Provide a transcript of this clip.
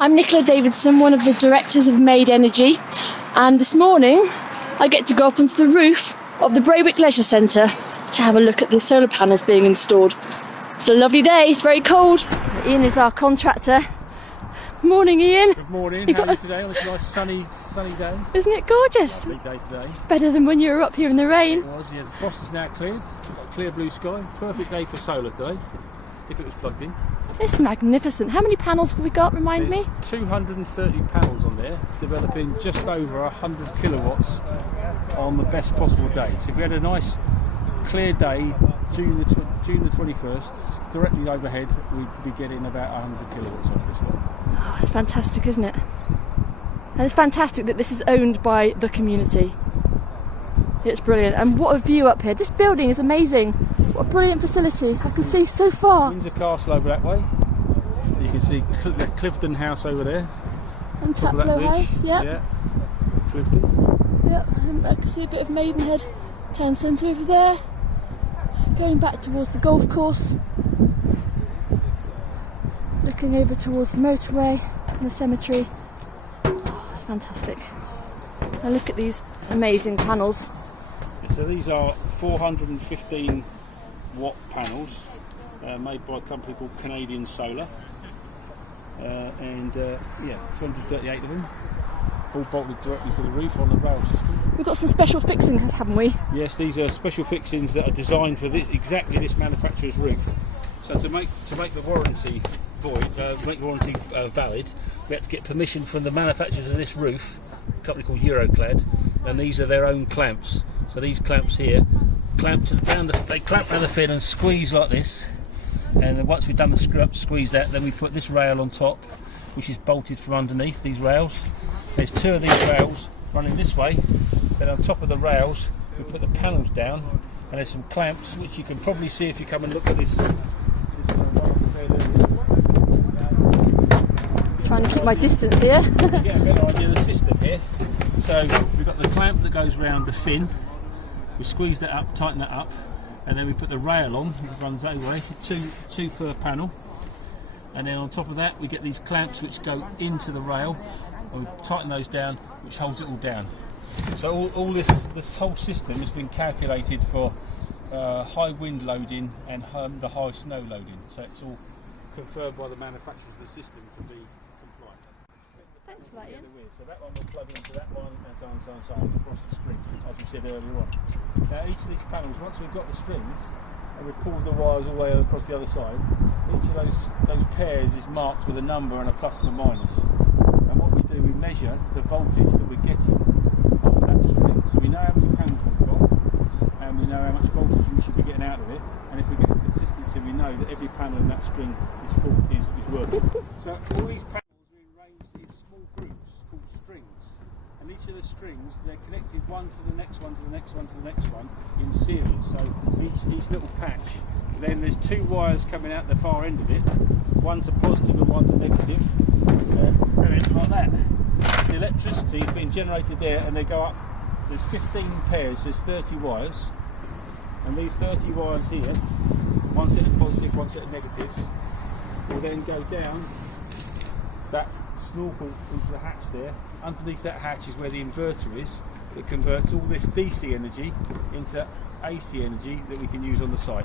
I'm Nicola Davidson, one of the directors of MaidEnergy, and this morning I get to go up onto the roof of the Braywick Leisure Centre to have a look at the solar panels being installed. It's a lovely day, it's very cold. Ian is our contractor. Morning, Ian. Good morning. How are you today on this nice sunny day? Isn't it gorgeous? Lovely day today. Better than when you were up here in the rain. It was, yeah. The frost is now cleared. We've got a clear blue sky. Perfect day for solar today, if it was plugged in. It's magnificent. How many panels have we got, remind me? 230 panels on there, developing just over 100 kilowatts on the best possible day. So if we had a nice clear day, June the 21st, directly overhead, we'd be getting about 100 kilowatts off this one. Oh, it's fantastic, isn't it? And it's fantastic that this is owned by the community. It's brilliant. And what a view up here. This building is amazing. What a brilliant facility. I can see so far. Windsor Castle over that way. You can see Clifton House over there. And Taplow House, yep. Yeah. Clifton. Yep. And I can see a bit of Maidenhead Town Centre over there. Going back towards the golf course. Looking over towards the motorway and the cemetery. Oh, it's fantastic. Now look at these amazing panels. So these are 415 watt panels made by a company called Canadian Solar, and 238 of them, all bolted directly to the roof on the rail system. We've got some special fixings, haven't we? Yes, these are special fixings that are designed for exactly this manufacturer's roof. So to make the warranty valid, we had to get permission from the manufacturers of this roof, a company called Euroclad, and these are their own clamps. So these clamps here, they clamp around the fin and squeeze like this, and then once we've done the squeeze that, then we put this rail on top, which is bolted from underneath these rails. There's two of these rails running this way, then on top of the rails we put the panels down, and there's some clamps which you can probably see if you come and look at this. Trying to keep my distance here. You get a better idea of the system here. So we've got the clamp that goes around the fin. We squeeze that up, tighten that up, and then we put the rail on. It runs that way, two per panel. And then on top of that, we get these clamps which go into the rail, and we tighten those down, which holds it all down. So all this whole system has been calculated for high wind loading and the high snow loading. So it's all confirmed by the manufacturers of the system to be compliant. Thanks for that, Ian. So that one will plug into that one, and so on and so on and so on across the string, as we said earlier on. Now each of these panels, once we've got the strings and we've pulled the wires all the way across the other side, each of those pairs is marked with a number and a plus and a minus. And what we do, we measure the voltage that we're getting off of that string. So we know how many panels we've got, and we know how much voltage we should be getting out of it. And if we get consistency, we know that every panel in that string is working. So all these panels are arranged in small groups called strings, and each of the strings, they're connected one to the next one to the next one to the next one in series. So each little patch, then there's two wires coming out the far end of it, one's a positive and one's a negative, and like that. The electricity is being generated there, and they go up. There's 15 pairs, there's 30 wires, and these 30 wires here, one set of positive, one set of negatives, will then go down that snorkel into the hatch there. Underneath that hatch is where the inverter is that converts all this DC energy into AC energy that we can use on the site.